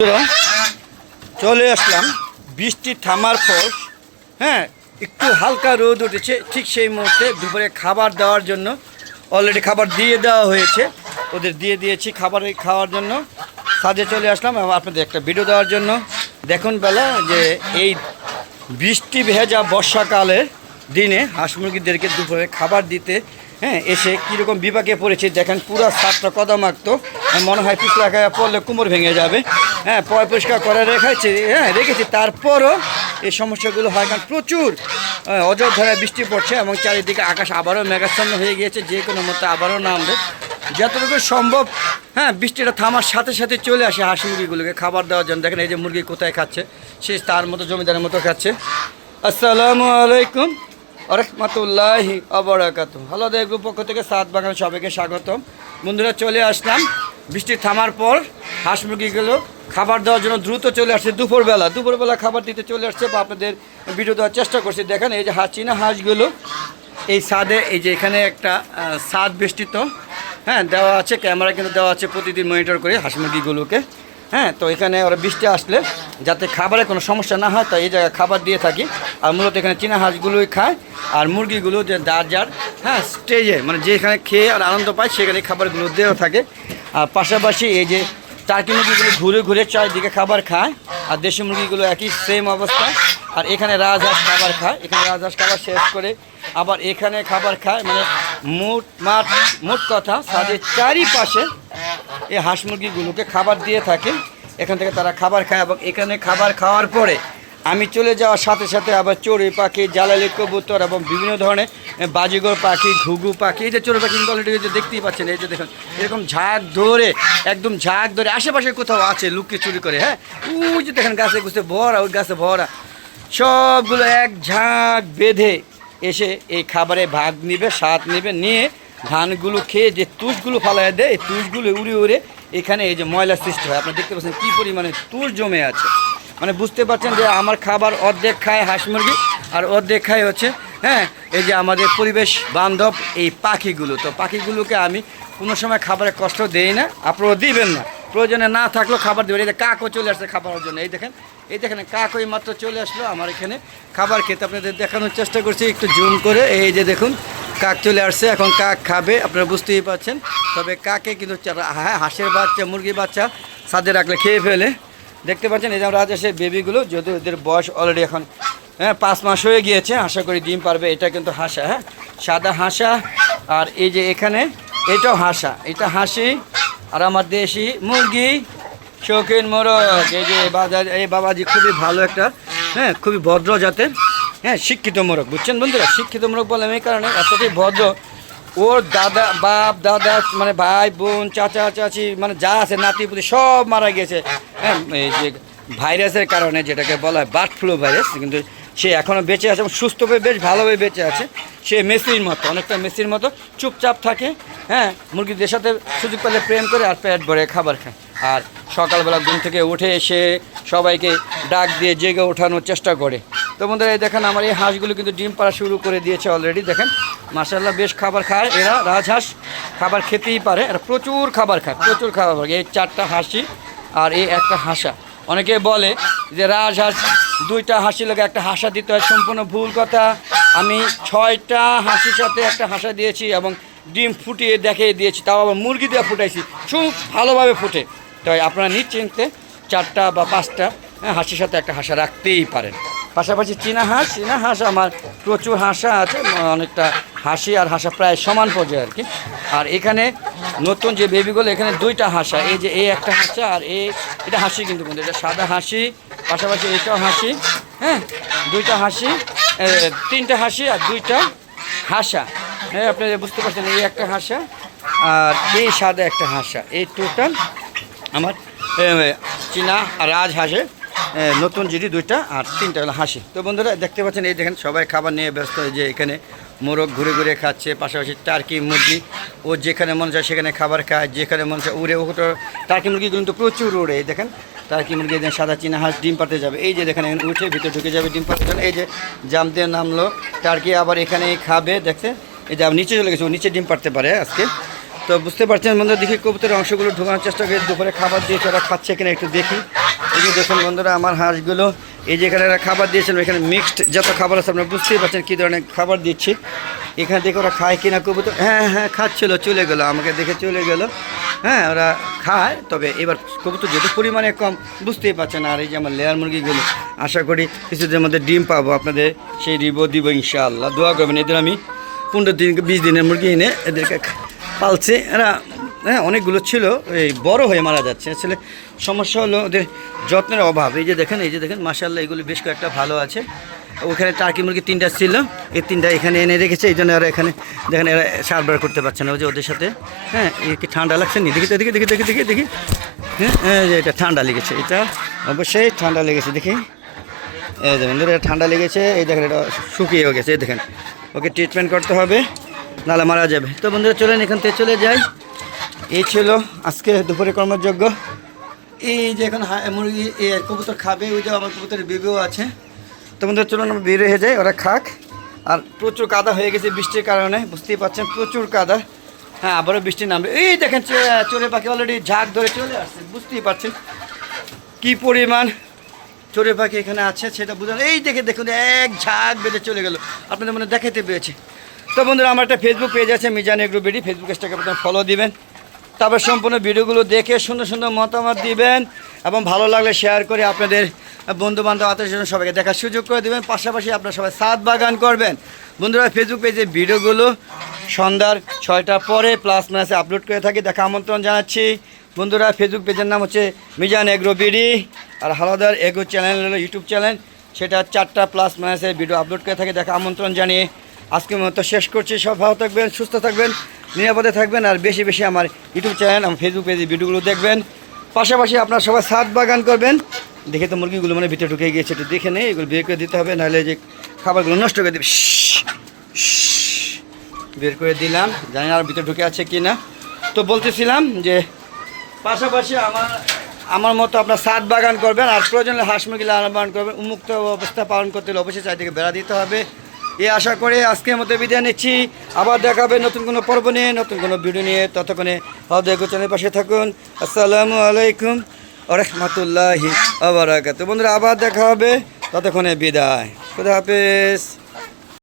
বন্ধুরা, চলে আসলাম বৃষ্টি থামার পর। হ্যাঁ, একটু হালকা রোদ উঠেছে, ঠিক সেই মুহূর্তে দুপুরে খাবার দেওয়ার জন্য অলরেডি খাবার দিয়ে দেওয়া হয়েছে, ওদের দিয়ে দিয়েছি খাওয়ার জন্য। ছাদে চলে আসলাম এবং আপনাদের একটা ভিডিও দেওয়ার জন্য। দেখুন বেলা যে এই বৃষ্টি ভেজা বর্ষাকালের দিনে হাঁস মুরগিদেরকে দুপুরে খাবার দিতে এসে কীরকম বিপাকে পড়েছে দেখেন। পুরো ছাদটা কদমাক্ত, মনে হয় পিছলা খায় পড়লে কোমর ভেঙে যাবে। পরিষ্কার করে রেখেছি, তারপরও এই সমস্যাগুলো হয়, কারণ প্রচুর অযোধ্যায় বৃষ্টি পড়ছে এবং চারিদিকে আকাশ আবারও মেঘাচ্ছন্ন হয়ে গিয়েছে, যে কোনো মতো আবারও নামবে। যতটুকু সম্ভব বৃষ্টিটা থামার সাথে সাথে চলে আসে হাঁস মুরগিগুলোকে খাবার দেওয়ার জন্য। দেখেন এই যে মুরগি কোথায় খাচ্ছে, সে তার মতো জমিদারের মতো খাচ্ছে। আসসালামু আলাইকুম রহমতুল্লাহি আবরাকাতুহু। হ্যালো গ্রুপ পক্ষ থেকে সাত বাগান সবাইকে স্বাগতম। বন্ধুরা, চলে আসলাম বৃষ্টি থামার পর হাঁস মুরগিগুলো খাবার দেওয়ার জন্য দ্রুত চলে আসছে। দুপুরবেলা খাবার দিতে চলে আসছে বা আপনাদের ভিডিও দেওয়ার চেষ্টা করছি। দেখেন এই যে চীনা হাঁসগুলো এই ছাদে, এই যে এখানে একটা ছাদ বেষ্টিত দেওয়া আছে, ক্যামেরা কিন্তু দেওয়া আছে প্রতিদিন মনিটর করে হাঁস মুরগিগুলোকে। তো এখানে ওরা বৃষ্টি আসলে যাতে খাবারে কোনো সমস্যা না হয়, তাই এই জায়গায় খাবার দিয়ে থাকি। আর মূলত এখানে চীনা হাঁসগুলোই খায়, আর মুরগিগুলো যে যার স্টেজে মানে যেখানে খেয়ে আর আনন্দ পায় সেখানে খাবারগুলো দেওয়া থাকে। আর পাশাপাশি এই যে টার্কি মুরগিগুলো ঘুরে ঘুরে চারিদিকে খাবার খায়, আর দেশি মুরগিগুলো একই সেম অবস্থা। আর এখানে রাজহাঁস খাবার খায়, এখানে রাজহাঁস খাবার শেষ করে আবার এখানে খাবার খায়। মানে মোট কথা ছাদের চারিপাশে এই হাঁস মুরগিগুলোকে খাবার দিয়ে থাকে। এখান থেকে তারা খাবার খায় এবং এখানে খাবার খাওয়ার পরে আমি চলে যাওয়ার সাথে সাথে আবার চড়ুই পাখি, জ্বালালি কবুতর এবং বিভিন্ন ধরনের বাজিগর পাখি, ঘুঘু পাখি, এই যে চড়ুই পাখি অলরেডি যে দেখতেই পাচ্ছেন, এই যে দেখুন এরকম ঝাঁক ধরে আশেপাশে কোথাও আছে লুকিয়ে চুরি করে। ওই যে দেখেন গাছে গুছে ভরা, ওই গাছে ভরা সবগুলো এক ঝাঁক বেঁধে এসে এই খাবারে ভাগ নিবে, স্বাদ নেবে, নিয়ে ধানগুলো খেয়ে যে তুষগুলো ফালাই দেয়, এই তুষগুলো উড়ে উড়ে এখানে এই যে ময়লা সৃষ্টি হয়। আপনারা দেখতে পাচ্ছেন কী পরিমাণে তুষ জমে আছে। মানে বুঝতে পারছেন যে আমার খাবার অর্ধেক খায় হাঁস মুরগি আর অর্ধেক খায় হচ্ছে এই যে আমাদের পরিবেশ বান্ধব এই পাখিগুলো। তো পাখিগুলোকে আমি কোনো সময় খাবারের কষ্ট দেই না, আপনারাও দিবেন না। প্রয়োজনে না থাকলেও খাবার দেবেন। এই যে কাকও চলে আসছে খাবারের জন্য, এই দেখেন কাক ওই মাত্র চলে আসলো আমার এখানে খাবার খেতে। আপনাদের দেখানোর চেষ্টা করছি একটু জুম করে। এই যে দেখুন কাক চলে আসছে, এখন কাক খাবে, আপনারা বুঝতেই পারছেন। তবে কাকে কিন্তু হাঁসের বাচ্চা, মুরগির বাচ্চা ছাদে রাখলে খেয়ে ফেলে। দেখতে পাচ্ছেন এই যে রাজহাঁসের বেবিগুলো, যদি ওদের বয়স অলরেডি এখন 5 মাস হয়ে গিয়েছে, আশা করি ডিম পারবে। এটা কিন্তু হাঁসা, সাদা হাঁসা। আর এই যে এখানে এটাও হাঁসা, এটা হাসি। আর আমার দেশি মুরগি শৌখিন মোরগ, এই যে এই বাবাজি খুবই ভালো একটা খুবই ভদ্র জাতের শিক্ষিত মোরগ, বুঝছেন বন্ধুরা। শিক্ষিত মোরগ বললাম এই কারণে, এতটাই ভদ্র। ওর দাদা মানে ভাই বোন চাচা চাচি মানে যা আছে নাতিপুতি সব মারা গেছে এই যে ভাইরাসের কারণে, যেটাকে বলা হয় বার্ড ফ্লু ভাইরাস। কিন্তু সে এখনও বেঁচে আছে এবং সুস্থভাবে বেশ ভালোভাবে বেঁচে আছে। সে মেসির মতো, অনেকটা মেসির মতো চুপচাপ থাকে। মুরগিদের সাথে সুযোগ পেলে প্রেম করে আর পেট ভরে খাবার খায়। আর সকালবেলা ঘুম থেকে উঠে এসে সবাইকে ডাক দিয়ে জেগে ওঠানোর চেষ্টা করে। তো বন্ধুরা, এই দেখেন আমার এই হাঁসগুলো কিন্তু ডিম পাড়া শুরু করে দিয়েছে অলরেডি। দেখেন মাশাআল্লাহ বেশ খাবার খায় এরা। রাজহাঁস খাবার খেতেই পারে, এরা প্রচুর খাবার খায়, প্রচুর খাবার খায়। এই 4টা হাসি আর এই একটা হাঁসা। অনেকে বলে যে রাজহাঁস 2টা হাসি লাগে একটা হাঁসা দিতে হয়, সম্পূর্ণ ভুল কথা। আমি 6টা হাসির সাথে একটা হাঁসা দিয়েছি এবং ডিম ফুটিয়ে দেখিয়ে দিয়েছি, তাও আবার মুরগি দিয়ে ফুটাইছি, খুব ভালোভাবে ফুটে। তাই আপনারা নিশ্চিন্তে 4টা বা 5টা হাঁসির সাথে একটা হাঁসা রাখতেই পারেন। পাশাপাশি চীনা হাঁস আমার প্রচুর হাঁসা আছে, অনেকটা হাসি আর হাঁসা প্রায় সমান পর্যায়ে আর কি। আর এখানে নতুন যে বেবিগুলো, এখানে 2টা হাঁসা, এই যে এই একটা হাঁসা আর এটা হাসি কিন্তু বন্ধু, এটা সাদা হাসি। পাশাপাশি এটাও হাসি, 2টা হাসি, 3টা হাসি আর 2টা হাঁসা। আপনারা বুঝতে পারছেন, এই একটা হাঁসা আর এই সাদা একটা হাঁসা, এই টোটাল আমার চীনা আর রাজহাঁসের নতুন জিডি 2টা আর 3টা হলো হাসি। তো বন্ধুরা দেখতে পাচ্ছেন, এই দেখেন সবাই খাবার নিয়ে ব্যস্ত। যে এখানে মোরগ ঘুরে ঘুরে খাচ্ছে, পাশাপাশি টার্কি মুরগি ও যেখানে মন চায় সেখানে খাবার খায়, যেখানে মন চায় উড়ে। ওটা টার্কি মুরগি কিন্তু প্রচুর উড়ে। এই দেখেন টার্কি মুরগি, সাদা চীনা হাঁস ডিম পাড়তে যাবে, এই যে দেখেন উঠে ভিতরে ঢুকে যাবে ডিম পাড়তে জন্য। এই যে জাম দিয়ে নামলো টার্কি, আবার এখানেই খাবে। দেখছে এই যে নিচে চলে গেছে, ও নিচে ডিম পাড়তে পারে আজকে। তো বুঝতে পারছেন বন্ধুরা, দেখি কবুতরের অংশগুলো ঢোকানোর চেষ্টা করি। দুপুরে খাবার দিয়েছে, ওরা খাচ্ছে কিনা একটু দেখি। এই যে দেখুন বন্ধুরা, আমার হাঁসগুলো এই যে এখানে এরা খাবার দিয়েছেন, এখানে মিক্সড যত খাবার আছে আপনারা বুঝতেই পারছেন কী ধরনের খাবার দিচ্ছি। এখান থেকে ওরা খায় কিনা কবুতর, হ্যাঁ হ্যাঁ খাচ্ছিলো, চলে গেলো, আমাকে দেখে চলে গেলো। হ্যাঁ ওরা খায়, তবে এবার কবুতর যেহেতু পরিমাণে কম বুঝতেই পারছেন। আর এই যে আমার লেয়ার মুরগিগুলো, আশা করি কিছুদিনের মধ্যে ডিম পাবো, আপনাদের সেই দিব ইনশাআল্লাহ। দোয়া করবেন। এদের আমি 15 দিন 20 দিনের মুরগি এনে এদেরকে পালছে। এরা হ্যাঁ অনেকগুলো ছিল, এই বড় হয়ে মারা যাচ্ছে। আসলে সমস্যা হলো ওদের যত্নের অভাব। এই যে দেখেন মাশাআল্লাহ, এগুলো বেশ কয়েকটা ভালো আছে। ওখানে টার্কি মুরগি 3টা ছিল, এই 3টা এখানে এনে রেখেছে। এই জন্য ওরা এখানে দেখেন এরা সারবার করতে পারছে না, ওই যে ওদের সাথে। হ্যাঁ কি ঠান্ডা লাগছে নি, দেখি হ্যাঁ যে এটা ঠান্ডা লেগেছে, এটা অবশ্যই ঠান্ডা লেগেছে। দেখি এই দেখেন এটা ঠান্ডা লেগেছে, এই দেখেন এটা শুকিয়ে গেছে। এই দেখেন ওকে ট্রিটমেন্ট করতে হবে, নাহলে মারা যাবে। তো বন্ধুরা চলেন এখান থেকে চলে যাই। এই ছিল আজকে দুপুরে কর্মযোগ্য। এই যে এখন মুরগি কবুতর খাবে, ওই যে আমার কবুতরের বেবিও আছে। তো বন্ধুরা চলুন আমরা বের হয়ে যাই, ওরা খাক। আর প্রচুর কাদা হয়ে গেছে বৃষ্টির কারণে, বুঝতেই পারছেন প্রচুর কাদা। হ্যাঁ আবারও বৃষ্টি নামবে। এই দেখেন চড়ে পাখি অলরেডি ঝাঁক ধরে চলে আসছে, বুঝতেই পারছেন কি পরিমাণ চড়ে পাখি এখানে আছে সেটা বুঝলেন। এই দেখুন এক ঝাঁক বেঁধে চলে গেল, আপনাদের মনে দেখাতে পেয়েছে। তো বন্ধুরা আমার একটা ফেসবুক পেজ আছে মিজান এগ্রো বিডি, ফেসবুক পেজটাকে আপনারা ফলো দিবেন। তারপর সম্পূর্ণ ভিডিওগুলো দেখে সুন্দর সুন্দর মতামত দিবেন, এবং ভালো লাগলে শেয়ার করে আপনাদের বন্ধুবান্ধব আত্মীয়স্বজন সবাইকে দেখার সুযোগ করে দেবেন। পাশাপাশি আপনারা সবাই ছাদ বাগান করবেন। বন্ধুরা ফেসবুক পেজে ভিডিওগুলো সন্ধ্যার 6টার পরে প্লাস মাইনাসে আপলোড করে থাকি, দেখা আমন্ত্রণ জানাচ্ছি। বন্ধুরা ফেসবুক পেজের নাম হচ্ছে মিজান এগ্রো বিডি, আর হালাদার এগ্রো চ্যানেল হলো ইউটিউব চ্যানেল, সেটা 4টা প্লাস মাইনাসে ভিডিও আপলোড করে থাকে, দেখা আমন্ত্রণ জানিয়ে আজকের মতো শেষ করছি। সব ভালো থাকবেন, সুস্থ থাকবেন, নিরাপদে থাকবেন, আর বেশি বেশি আমার ইউটিউব চ্যানেল আমার ফেসবুক পেজে ভিডিওগুলো দেখবেন। পাশাপাশি আপনারা সবাই ছাদ বাগান করবেন। দেখে তো মুরগিগুলো মানে ভিতরে ঢুকে গিয়েছে, একটু দেখে নেই, এগুলো বের করে দিতে হবে, নাহলে যে খাবারগুলো নষ্ট করে দেবে। বের করে দিলাম, জানি না আর ভিতরে ঢুকে আছে কি না। তো বলতেছিলাম যে পাশাপাশি আমার মতো আপনার ছাদ বাগান করবেন, আর প্রয়োজনে হাঁস মুরগি লালন পালন করবেন। উন্মুক্ত অবস্থা পালন করতে হলে অবশ্যই চারিদিকে বেড়া দিতে হবে। এই আশা করে আজকের মতো বিদায় নিচ্ছি। আবার দেখাবে নতুন কোনো পর্ব নিয়ে, নতুন কোনো ভিডিও নিয়ে। ততক্ষণে হালাদার এগ্রো চ্যানেলের পাশে থাকুন। আসসালামু আলাইকুম ওয়া রাহমাতুল্লাহি ওয়া বারাকাতুহু। বন্ধুরা আবার দেখা হবে, ততক্ষণে বিদায়, খুদা হাফেজ।